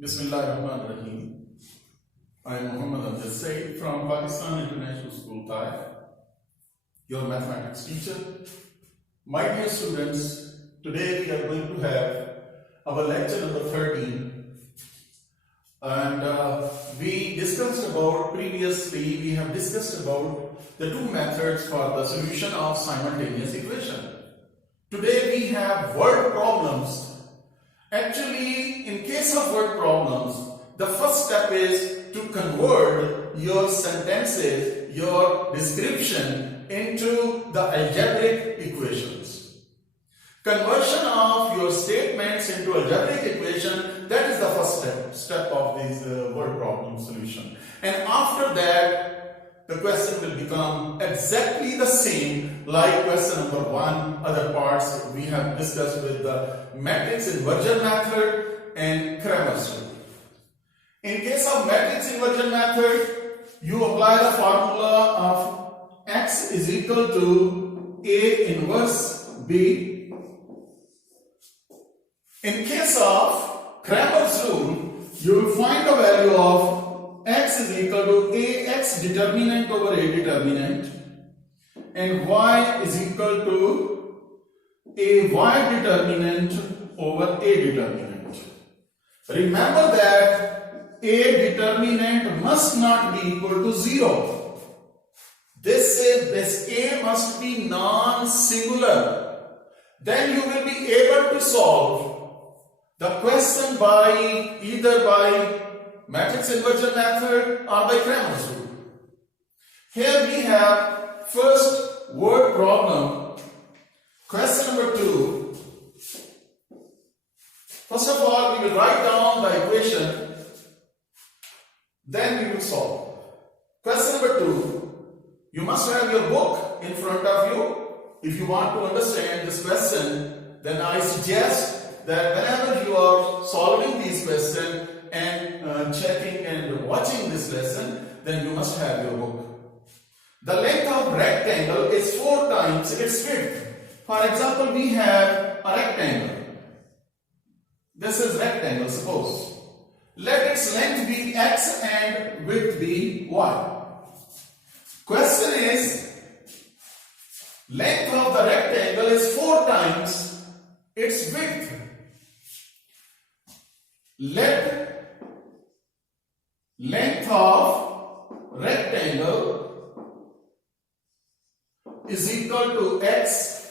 Bismillahirrahmanirrahim. I am Maths13 from Pakistan International School, Thai, your mathematics teacher. My dear students, today we are going to have our lecture number 13, and we discussed about the two methods for the solution of simultaneous equation. Today we have word problems. Actually, in case of word problems, the first step is to convert your sentences, your description into the algebraic equations. Conversion of your statements into algebraic equation, that is the first step of this word problem solution. And after that, the question will become exactly the same like question number 1. Other parts we have discussed with the matrix inversion method and Cramer's rule. In case of matrix inversion method, you apply the formula of x is equal to A inverse B. In case of Cramer's rule, you will find the value of x is equal to ax determinant over a determinant and y is equal to a y determinant over a determinant. Remember that a determinant must not be equal to 0. This a must be non-singular. Then you will be able to solve the question by either by matrix inversion method or by Cramer's rule. Here we have first word problem, question number 2. First of all, we will write down the equation, then we will solve. Question number 2. You must have your book in front of you. If you want to understand this question, then I suggest that whenever you are solving these questions and checking and watching this lesson, then you must have your book. The length of rectangle is 4 times its width. For example, we have a rectangle. This is rectangle, suppose. Let its length be x and width be y. Question is, length of the rectangle is 4 times its width. Let length of rectangle is equal to x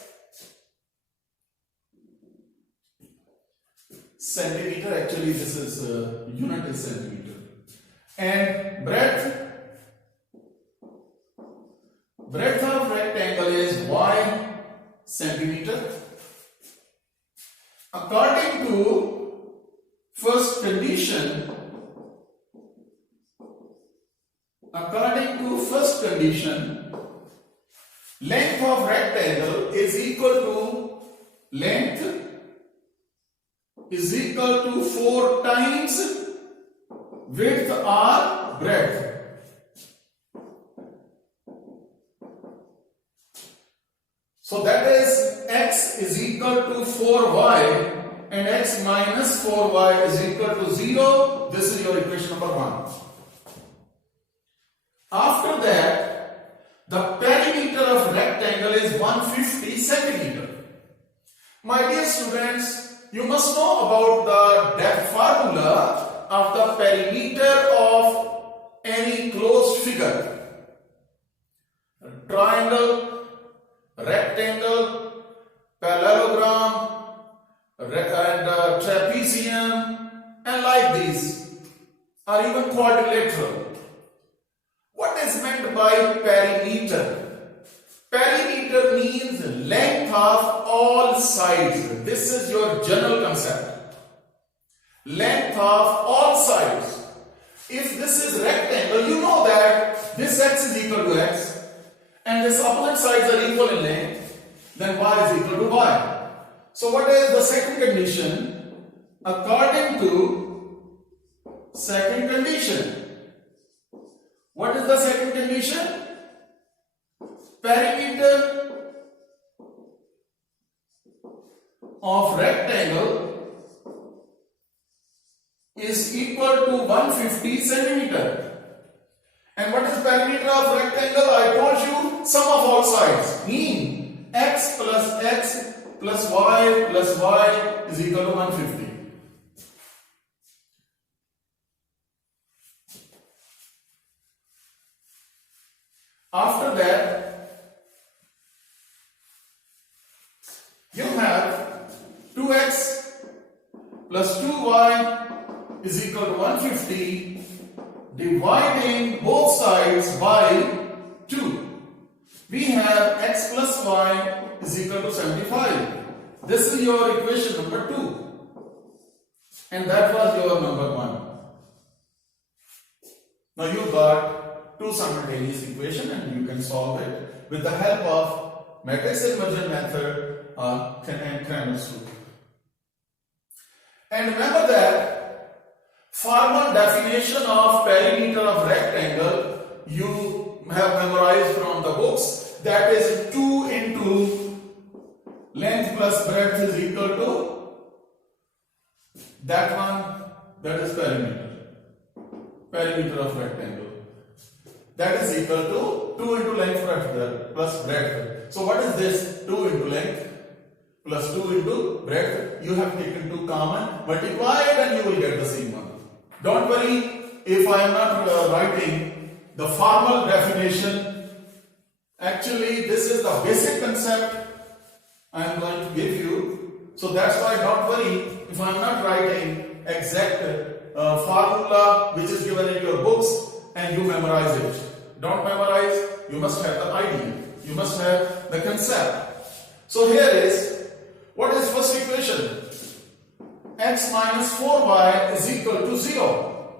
centimeter. Actually, this is unit is centimeter, and breadth of rectangle is y centimeter. According to first condition, length of rectangle is equal to length is equal to 4 times width or breadth. So that is x is equal to 4y and x minus 4y is equal to 0. This is your equation number 1. After that, the perimeter of rectangle is 150 centimeter. My dear students, you must know about the depth formula of the perimeter of any closed figure. Triangle, rectangle, parallelogram, and trapezium, and like these, or even quadrilateral. What is meant by perimeter? Perimeter means length of all sides. This is your general concept. Length of all sides. If this is rectangle, you know that this x is equal to x and this opposite sides are equal in length, then y is equal to y. So what is the second condition? According to second condition, what is the second condition? Perimeter of rectangle is equal to 150 centimeter. And what is perimeter of rectangle? I told you sum of all sides. Mean x plus y is equal to 150. After that, you have 2x plus 2y is equal to 150, dividing both sides by 2. We have x plus y is equal to 75. This is your equation number 2. And that was your number 1. Now you got two simultaneous equations and you can solve it with the help of matrix inversion method and Cramer's rule. And remember that formal definition of perimeter of rectangle you have memorized from the books, that is 2 into length plus breadth is equal to that one, that is perimeter of rectangle. That is equal to 2 into length plus breadth. So what is this? 2 into length plus 2 into breadth. You have taken 2 common, multiply it and you will get the same one. Don't worry if I am not writing the formal definition. Actually, this is the basic concept I am going to give you. So that's why don't worry if I am not writing exact formula which is given in your books and you memorize it. Don't memorize, you must have the idea, you must have the concept. So here is, what is first equation? X minus 4y is equal to 0.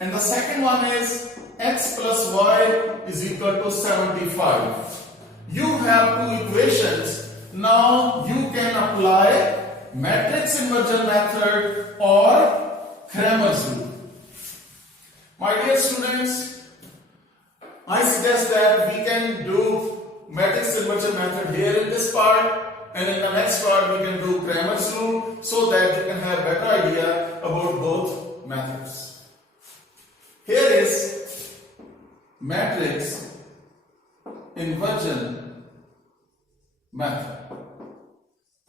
And the second one is x plus y is equal to 75. You have 2 equations. Now you can apply matrix inversion method or Cramer's rule. My dear students, I suggest that we can do matrix inversion method here in this part, and in the next part we can do Cramer's rule so that you can have a better idea about both methods. Here is matrix inversion method.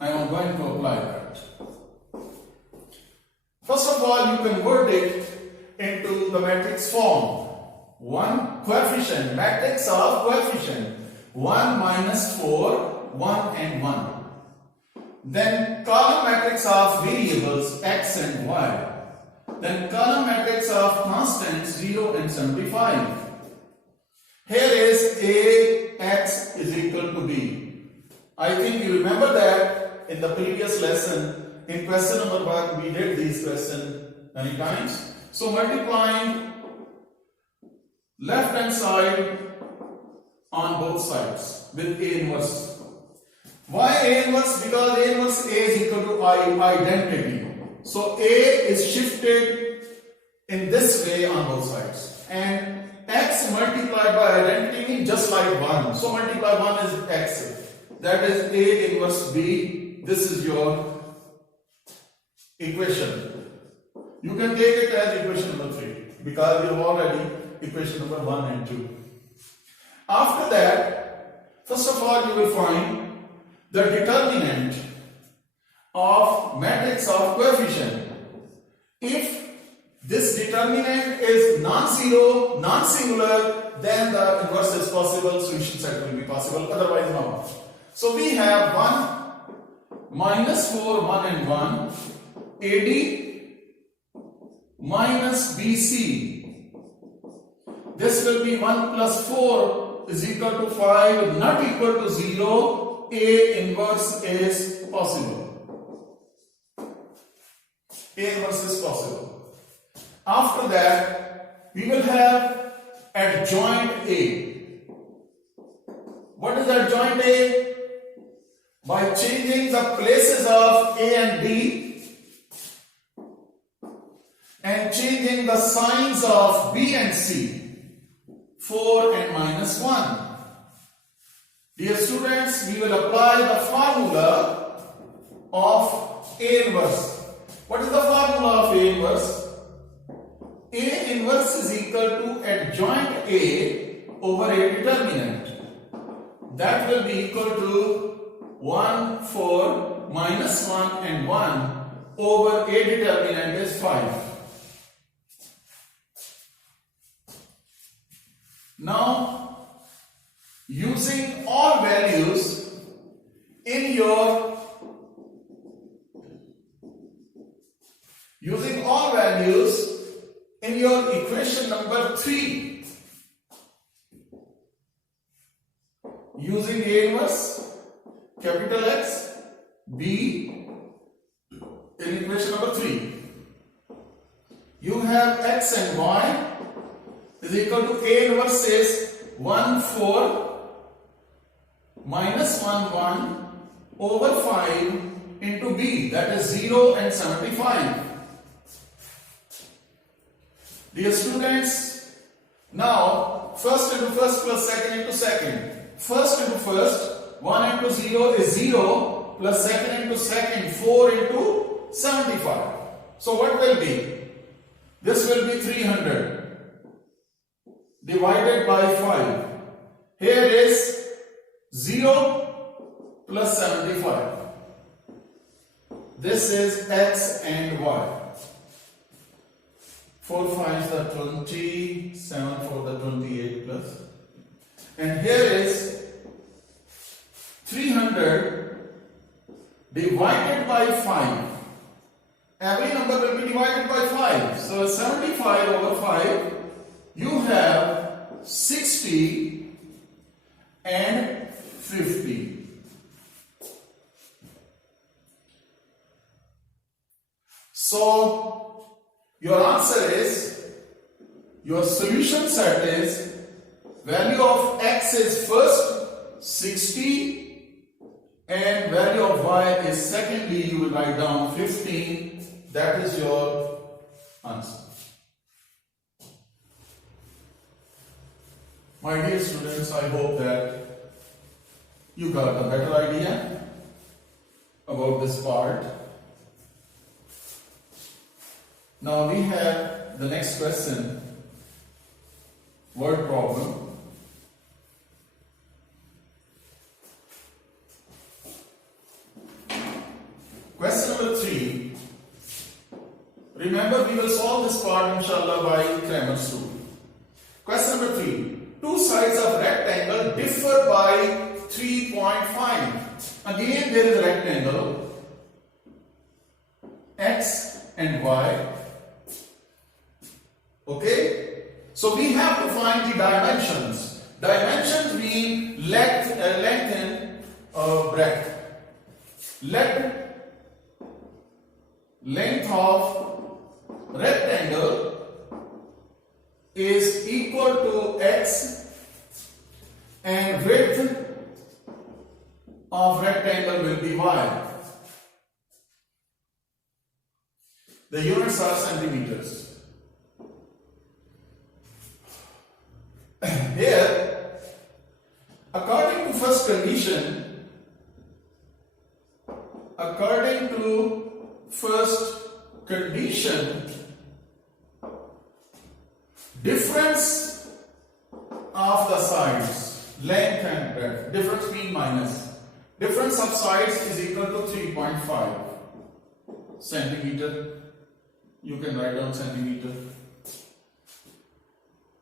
I am going to apply that. First of all, you convert it into the matrix form. One coefficient, matrix of coefficient, 1 minus 4, 1 and 1. Then column matrix of variables x and y. Then column matrix of constants 0 and 75. Here is A x is equal to B. I think you remember that in the previous lesson, in question number 1, we did these questions many times. So multiplying left hand side on both sides with A inverse. Why A inverse? Because A inverse A is equal to identity. So A is shifted in this way on both sides. And x multiplied by identity means just like 1. So multiply 1 is x. That is A inverse B. This is your equation. You can take it as equation number 3 because we have already equation number 1 and 2. After that, first of all you will find the determinant of matrix of coefficient. If this determinant is non-zero, non-singular, then the inverse is possible, solution set will be possible, otherwise not. So we have 1 minus 4, 1 and 1, AD minus BC. This will be 1 plus 4 is equal to 5, not equal to 0. A inverse is possible. A inverse is possible. After that, we will have adjoint A. What is adjoint A? By changing the places of A and B and changing the signs of B and C, 4 and minus 1. Dear students, we will apply the formula of A inverse. What is the formula of A inverse? A inverse is equal to adjoint A over A determinant. That will be equal to 1, 4, minus 1 and 1 over A determinant is 5. Now, using all values in your equation number 3, using A inverse, capital X, B in equation number 3, you have X and Y is equal to A inverse is 1, 4 minus 1, 1 over 5 into B, that is 0 and 75. Dear students, now first into first plus second into second. First into first, 1 into 0 is 0 plus second into second, 4 into 75. So what will be? This will be 300 divided by 5. Here is 0 plus 75. This is X and Y. 4 5s are 20, 7 4 the 28 plus. And here is 300 divided by 5. Every number will be divided by 5. So 75 over 5, you have 60 and 50. So your answer is, your solution set is, value of X is first 60 and value of Y is secondly, you will write down 15. That is your answer. My dear students, I hope that you got a better idea about this part. Now we have the next question, word problem. Question number 3. Remember, we will solve this part inshallah by Kramer's rule. Question number 3. Two sides of rectangle differ by 3.5. Again, there is a rectangle X and Y. Okay, so we have to find the dimensions. Dimensions mean length and breadth. Length of rectangle is equal to X and width of rectangle will be Y. The units are centimeters. Here, according to first condition, difference of the sides, length and breadth, difference mean minus. Difference of sides is equal to 3.5 centimeter. You can write down centimeter.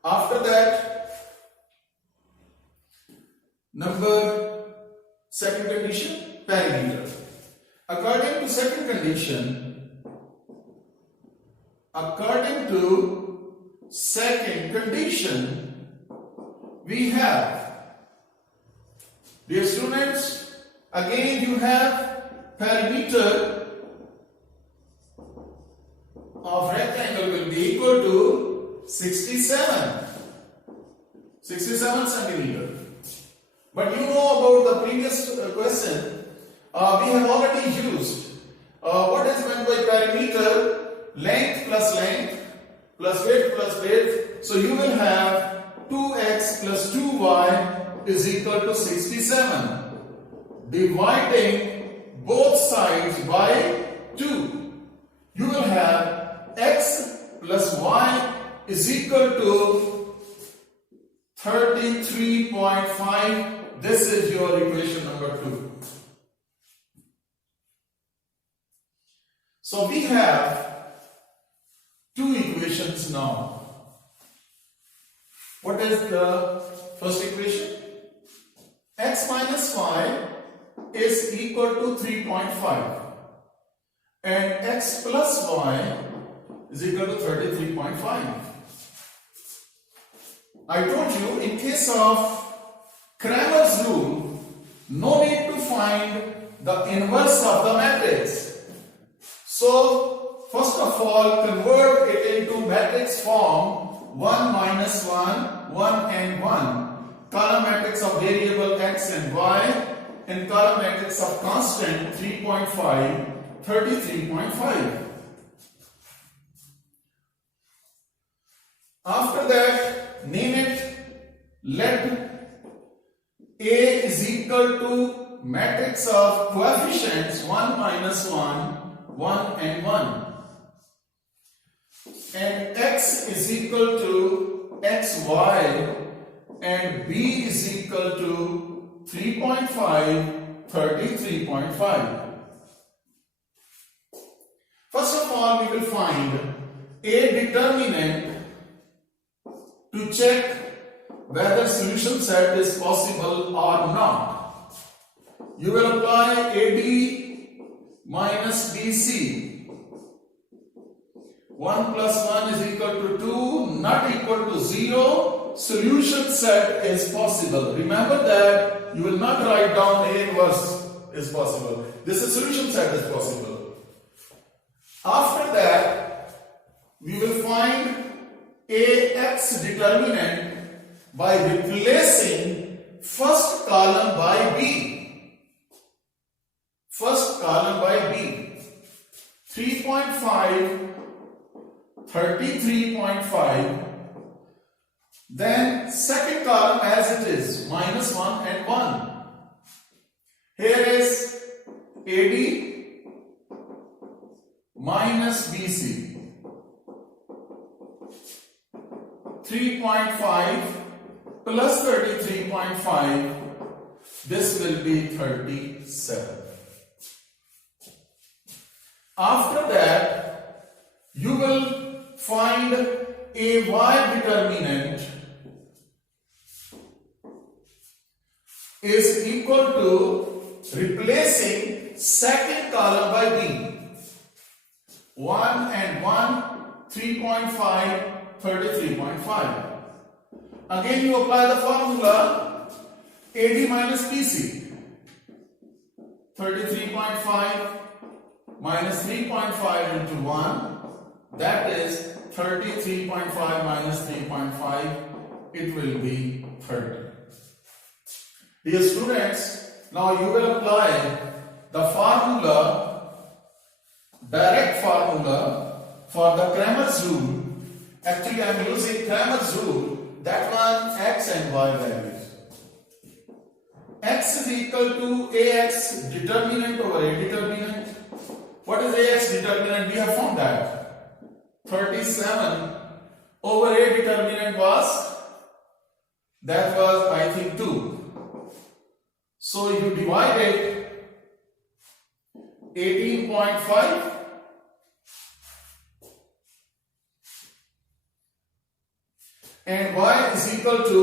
After that, second condition, perimeter. According to second condition, we have, dear students, again you have perimeter of rectangle will be equal to 67 centimeter. But you know about the previous question, we have already used what is meant by perimeter, length plus width. So you will have 2x plus 2y is equal to 67. Dividing both sides by 2, you will have x plus y is equal to 33.5. This is your equation number 2. So we have two equations now. What is the first equation? X minus 5 is equal to 3.5 and x plus y is equal to 33.5. I told you in case of Cramer's rule, no need to find the inverse of the matrix. So first of all, convert it into matrix form 1 minus 1, 1 and 1. Column matrix of variable x and y, and column matrix of constant 3.5, 33.5. After that, name it. Let A is equal to matrix of coefficients 1 minus 1, 1 and 1. And x is equal to xy and b is equal to 3.5, 33.5. First of all, we will find a determinant to check whether solution set is possible or not. You will apply AB minus BC. 1 plus 1 is equal to 2, not equal to 0. Solution set is possible. Remember that you will not write down A inverse is possible. This is solution set is possible. After that, we will find AX determinant by replacing first column by B. First column by B. 3.5, 33.5. Then second column as it is, minus 1 and 1. Here is AD minus BC. 3.5 plus 33.5, this will be 37. After that, you will find a y determinant is equal to replacing second column by B. 1 and 1, 3.5, 33.5. Again you apply the formula AD minus BC. 33.5 minus 3.5 into 1, that is 33.5 minus 3.5, it will be 30. Dear students, now you will apply the formula, direct formula for the Cramer's rule. Actually, I am using Cramer's rule, that one x and y values. X is equal to AX determinant over A determinant. What is AX determinant? We have found that. 37 over A determinant was, that was I think 2. So you divide it 18.5 and y is equal to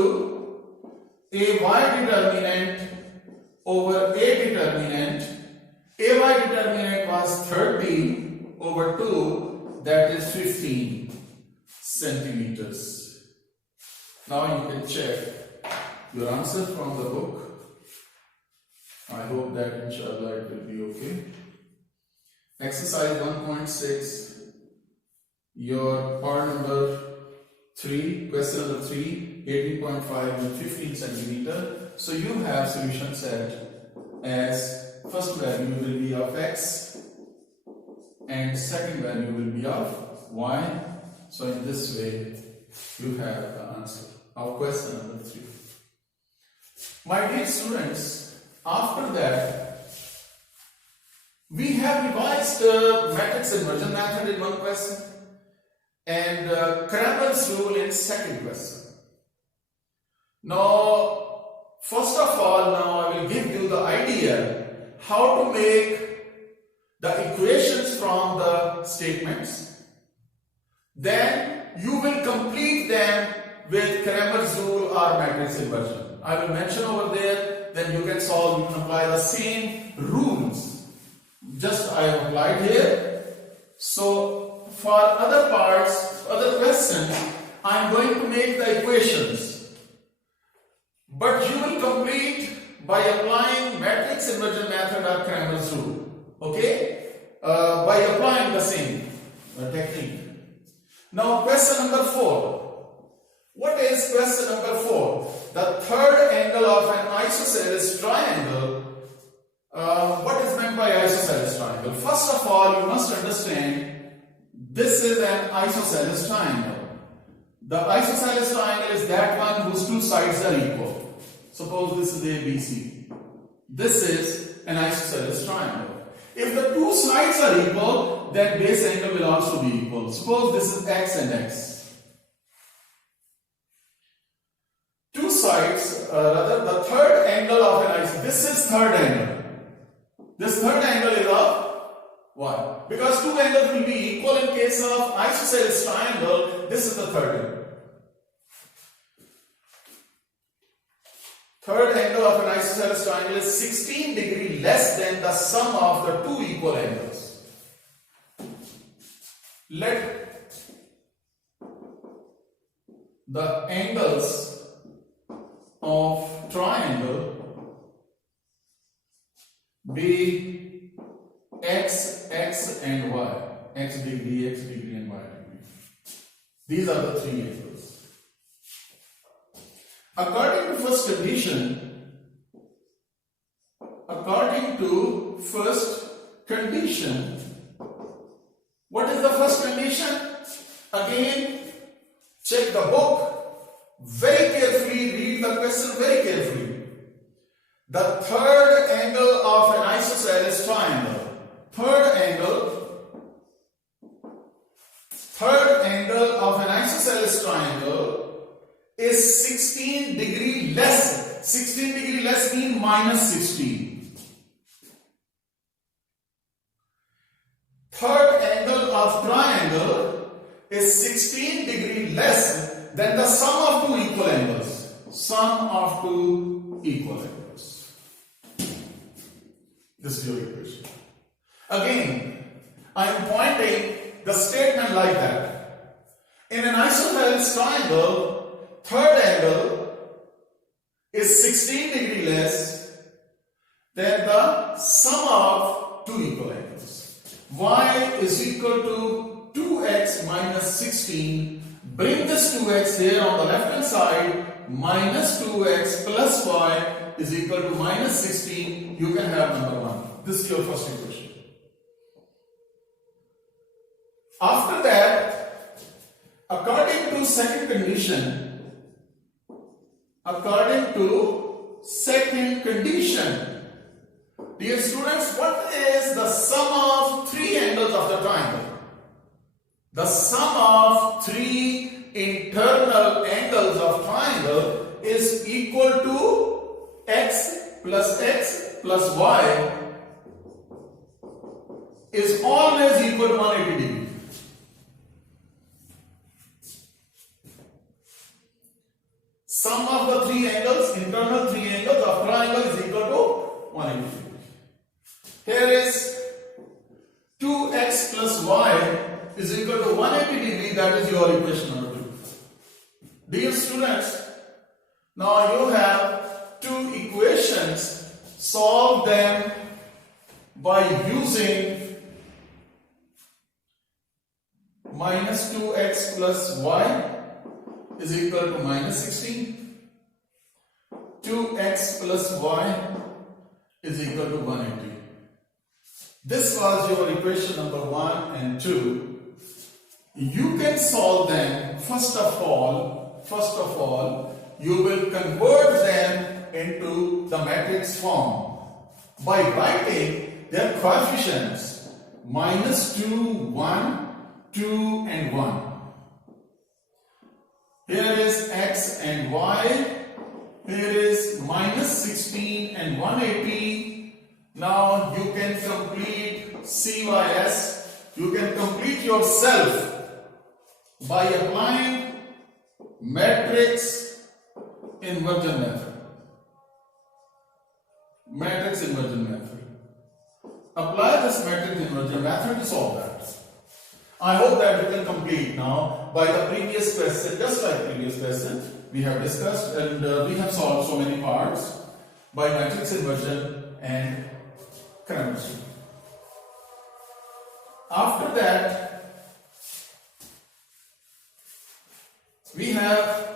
a y determinant over A determinant. A y determinant was 30 over 2, that is 15 centimeters. Now you can check your answer from the book. I hope that inshallah it will be okay. Exercise 1.6, your part number 3, question number 3, 18.5 and 15 centimeter. So you have solution set as first value will be of x and second value will be of y. So in this way you have the answer of question number 3. My dear students, after that we have revised the matrix inversion method in one question. and Cramer's rule in second question. Now, first of all, now I will give you the idea how to make the equations from the statements. Then you will complete them with Cramer's rule or matrix inversion. I will mention over there, then you can solve, you can apply the same rules. Just I have applied here. So for other parts, other questions, I am going to make the equations. But you will complete by applying matrix inversion method or Cramer's rule. Okay? By applying the same technique. Now question number 4. What is question number 4? The third angle of an isosceles triangle. What is meant by isosceles triangle? First of all, you must understand this is an isosceles triangle. The isosceles triangle is that one whose two sides are equal. Suppose this is ABC. This is an isosceles triangle. If the two sides are equal, then base angle will also be equal. Suppose this is x and x. Two sides, rather the third angle of an isosceles. This is third angle. This third angle is of y. Because two angles will be equal in case of isosceles triangle, this is the third angle. Third angle of an isosceles triangle is 16 degrees less than the sum of the two equal angles. Let the angles of triangle be x, x and y. X degree and y degree. These are the three angles. According to first condition, what is the first condition? Again, check the book very carefully, read the question very carefully. The third angle of an isosceles triangle. Third angle of an isosceles triangle is 16 degree less. 16 degree less means minus 16. Third angle of triangle is 16 degree less than the sum of two equal angles. Sum of two equal angles. This is your equation. Again, I am pointing the statement like that. In an isosceles triangle, third angle is 16 degree less than the sum of two equal angles. Y is equal to 2x minus 16. Bring this 2x here on the left hand side. Minus 2x plus y is equal to minus 16. You can have number 1. This is your first equation. After that, according to second condition, dear students, what is the sum of three angles of the triangle? The sum of three internal angles of triangle is equal to x plus y is always equal to 180 degrees. Sum of the three angles, internal three angles of triangle is equal to 180 degrees. Here is 2x plus y is equal to 180 degrees. That is your equation number 2. Dear students, now you have two equations. Solve them by using minus 2x plus y is equal to minus 16. 2x plus y is equal to 180. This was your equation number 1 and 2. You can solve them. First of all, you will convert them into the matrix form by writing their coefficients minus 2, 1, 2 and 1. x and y. Here is minus 16 and 180. Now you can complete CYS. You can complete yourself by applying matrix inversion method. Matrix inversion method. Apply this matrix inversion method to solve that. I hope that you can complete now by the previous question, just like previous question we have discussed, and we have solved so many parts by matrix inversion and chemistry. After that, we have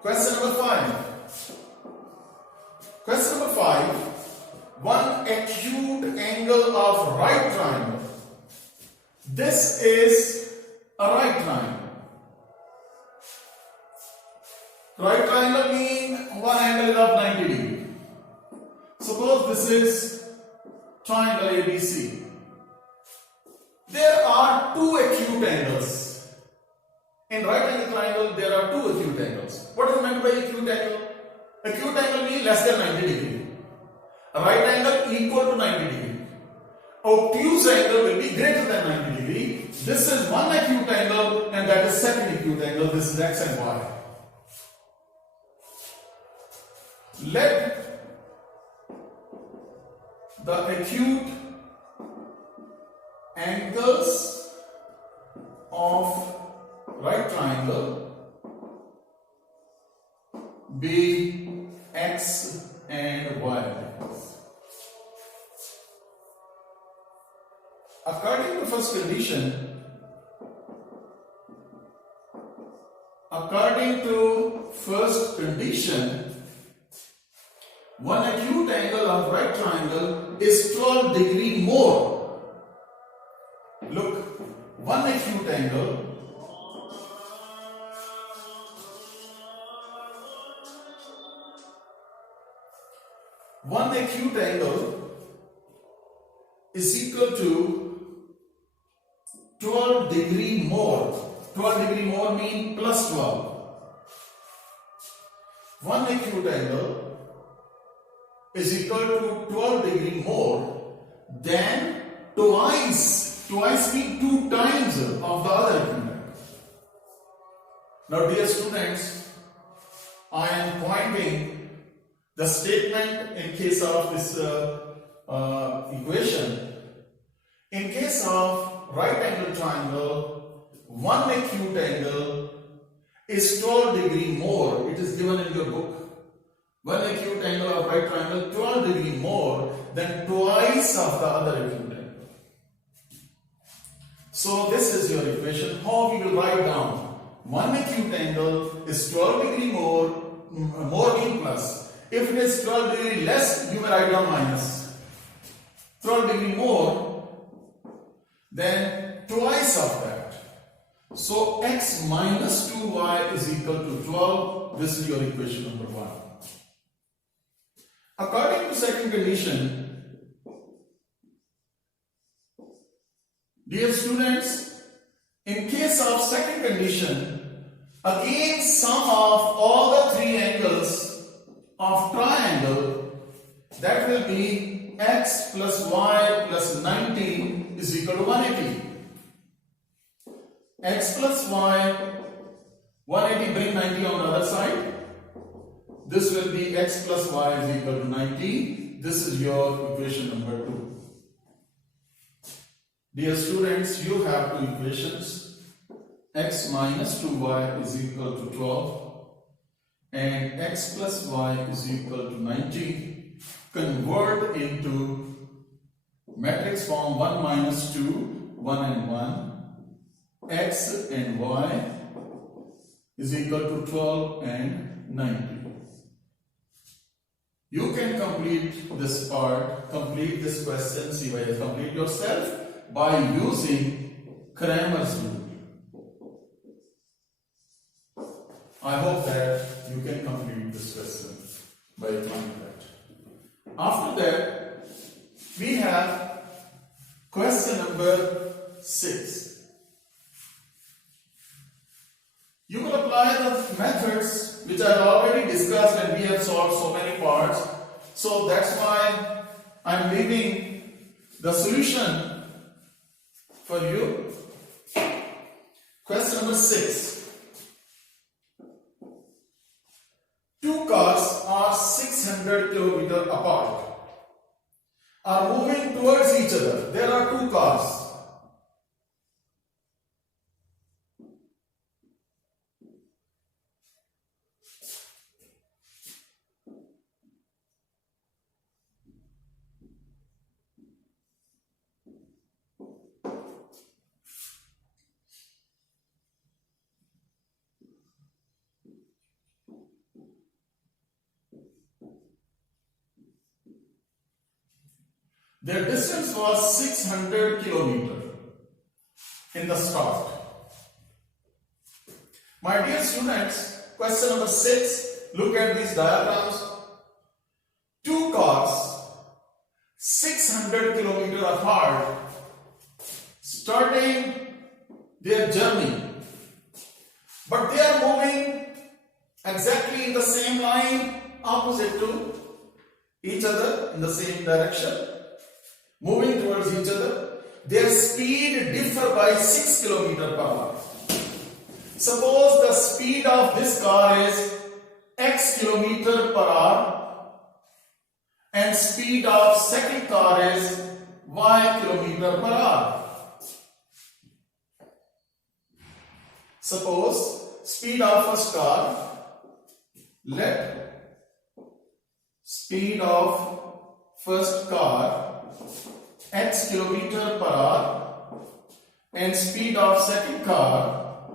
question number 5. Question number 5, one acute angle of right triangle. This is a right triangle. Right triangle means one angle is of 90 degree. Suppose this is triangle ABC. There are two acute angles. In right angle triangle, there are two acute angles. What is meant by acute angle? Acute angle means less than 90 degree. A right angle equal to 90 degree. Obtuse angle will be greater than 90 degree. This is one acute angle and that is second acute angle. This is x and y. Let the acute angles of right triangle be x and y. According to first condition, one acute angle of right triangle is 12 degree more. Look, one acute angle is equal to 12 degree more. 12 degree more means plus 12. One acute angle is equal to 12 degree more than twice. Twice means 2 times of the other acute angle. Now dear students, I am pointing the statement in case of this equation. In case of right angle triangle, one acute angle is 12 degree more. It is given in your book. One acute angle of right triangle 12 degree more than twice of the other acute angle. So this is your equation. How we will write down? One acute angle is 12 degree more mean plus. If it is 12 degree less, you may write down minus. 12 degree more then twice of that. So x minus 2y is equal to 12. This is your equation number 1. According to second condition, dear students, in case of second condition, again sum of all the 3 angles of triangle, that will be x plus y plus 90 is equal to 180. X plus y, 180 bring 90 on the other side. This will be x plus y is equal to 90. This is your equation number 2. Dear students, you have 2 equations. X minus 2y is equal to 12 and x plus y is equal to 90. Convert into matrix form 1 minus 2, 1 and 1, x and y is equal to 12 and 90. You can complete this part, complete this question, see why you complete yourself by using Cramer's rule. I hope that you can complete this question by applying that. After that, we have question number 6. You will apply apply the methods which I have already discussed and we have solved so many parts. So that's why I'm leaving the solution for you. Question number 6. Two cars are 600 kilometers apart, are moving towards each other. There are two cars. Their distance was 600 kilometers in the start. My dear students, question number 6, look at these diagrams. Two cars 600 kilometers apart starting their journey, but they are moving exactly in the same line opposite to each other in the same direction. Moving towards each other, their speed differ by 6 km per hour. Suppose the speed of this car is x km per hour and speed of second car is y km per hour. Suppose speed of first car, let speed of first car x km per hour and speed of second car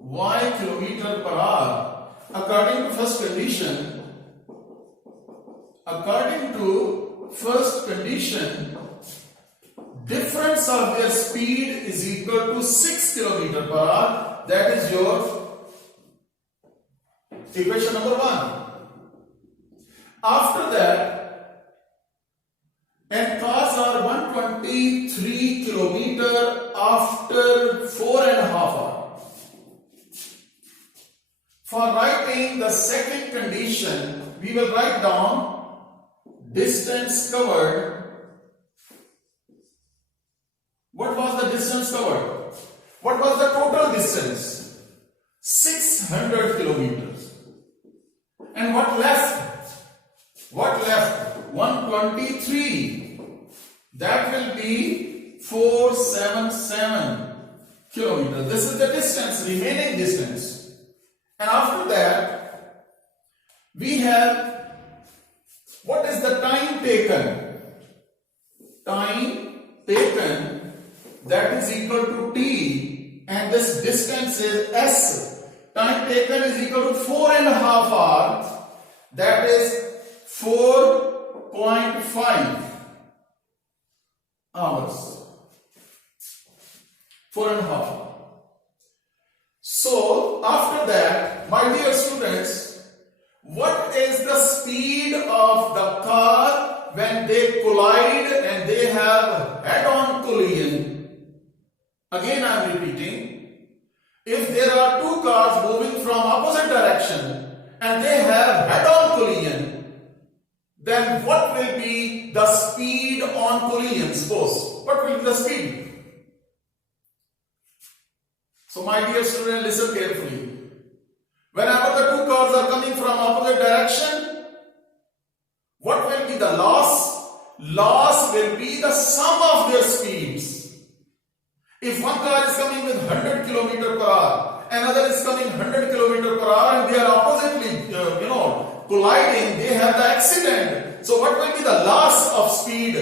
y km per hour. According to first condition, difference of their speed is equal to 6 km per hour. That is your equation number 1. After that, and cars are 123 km after 4.5 hours. For writing the second condition, we will write down distance covered. What was the distance covered? What was the total distance? 600 kilometers. And what left? 123. That will be 477 kilometers. This is the distance, remaining distance. And after that, we have, what is the time taken? Time taken, that is equal to t, and this distance is s. Time taken is equal to 4.5 hours. That is 4.5 hours. 4.5. So after that, my dear students, what is the speed of the car when they collide and they have head-on collision? Again I am repeating, if there are two cars moving from opposite direction and they have head-on collision, then what will be the speed on collision? Suppose, what will be the speed? So my dear student, listen carefully. Whenever the two cars are coming from opposite direction, what will be the loss? Loss will be the sum of their speeds. If one car is coming with 100 km per hour, another is coming 100 km per hour, and they are oppositely, colliding, they have the accident. So what will be the loss of speed?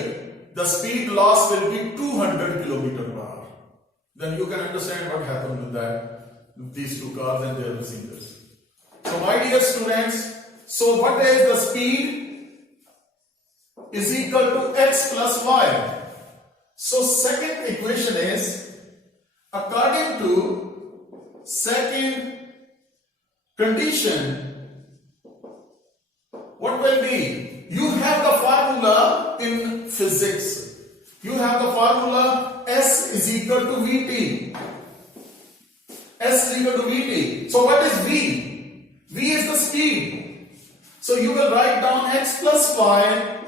The speed loss will be 200 km per hour. Then you can understand what happened with that, these two cars and their passengers. So my dear students, so what is the speed? Is equal to x plus y. So second equation is, according to second condition, what will be? You have the formula in physics. You have the formula S is equal to Vt. S is equal to Vt. So what is V? V is the speed. So you will write down x plus y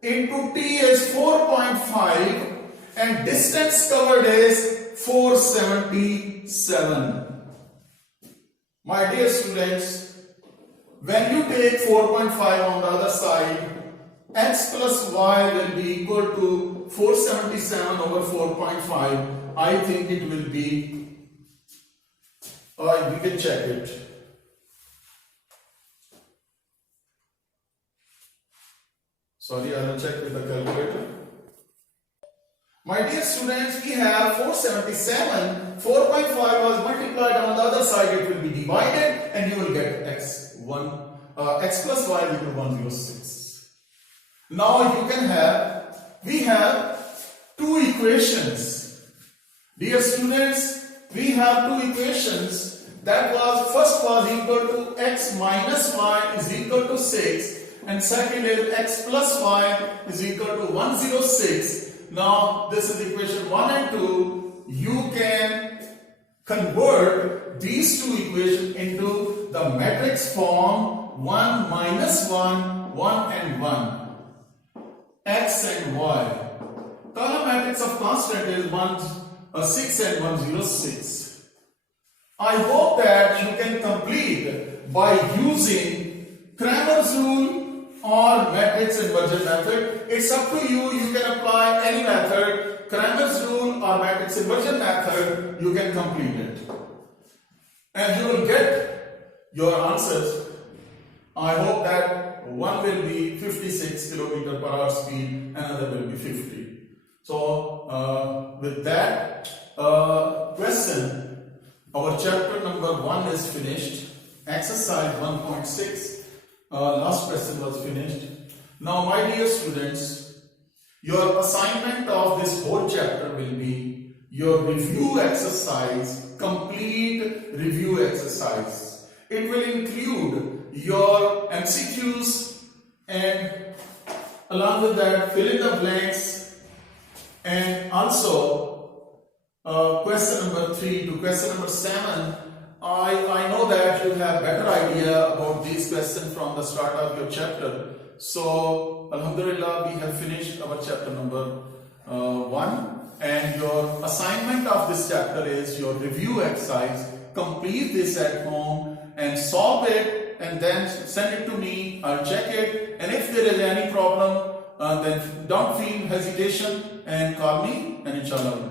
into t is 4.5 and distance covered is 477. My dear students, when you take 4.5 on the other side, x plus y will be equal to 477 over 4.5. I think it will be, we can check it. Sorry, I will check with the calculator. My dear students, we have 477. 4.5 was multiplied on the other side, it will be divided and you will get x plus y equal to 106. Now you can have, we have two equations. Dear students, we have two equations. That was, first was equal to x minus y is equal to 6. And second is x plus y is equal to 106. Now this is equation 1 and 2. You can convert these two equations into the matrix form 1 minus 1, 1 and 1. X and y. Column matrix of constant is 6 and 106. I hope that you can complete by using Cramer's rule or matrix inversion method. It's up to you. You can apply any method, Cramer's rule or matrix inversion method, you can complete it. And you will get your answers. I hope that one will be 56 km per hour speed, another will be 50. So with that question, our chapter number 1 is finished. Exercise 1.6. Last question was finished. Now, my dear students, your assignment of this whole chapter will be your review exercise, complete review exercise. It will include your MCQs and along with that fill in the blanks and also question number 3 to question number 7. I know that you have better idea about these questions from the start of your chapter. So, Alhamdulillah, we have finished our chapter number 1, and your assignment of this chapter is your review exercise. Complete this at home and solve it and then send it to me. I'll check it, and if there is any problem, then don't feel hesitation and call me, and inshallah